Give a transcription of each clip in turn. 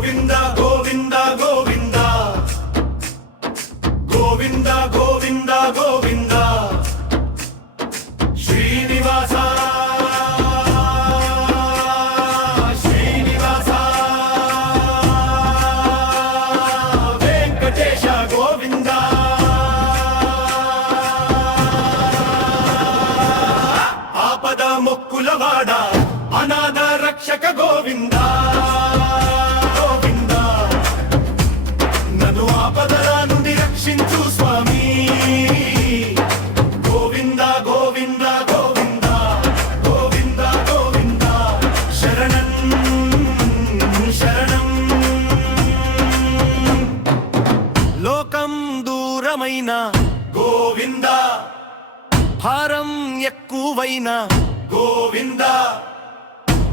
గోవింద గోవింద గోవింద గోవింద గోవింద గోవింద శ్రీనివాస శ్రీనివాస వెంకటేశ గోవింద ఆపద మొక్కులవాడ అనాథ రక్షక గోవింద గోవింద నన్ను ఆపదల నుండి రక్షించు స్వామి గోవింద గోవింద గోవింద గోవింద గోవింద శరణం శరణం లోకం దూరమైన గోవింద భారం ఎక్కువైన గోవింద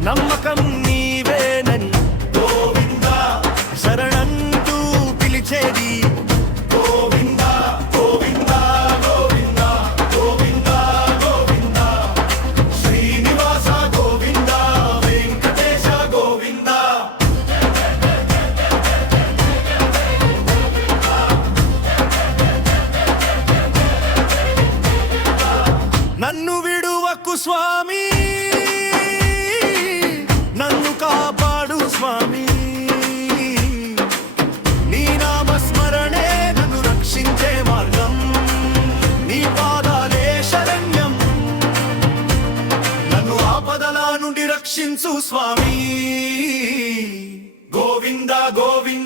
నమ్మకం నీవేనని గోవింద శరణంటూ పిలిచేది గోవింద గోవింద గోవింద గోవింద గోవింద శ్రీనివాస గోవింద వెంకటేశ గోవింద నన్ను విడువకు స్వామి నన్ను కాపాడు స్వామి నీ నామస్మరణే నన్ను రక్షించే మార్గం నీ పాదాలే శరణ్యం నన్ను ఆపదల నుండి రక్షించు స్వామి గోవింద గోవింద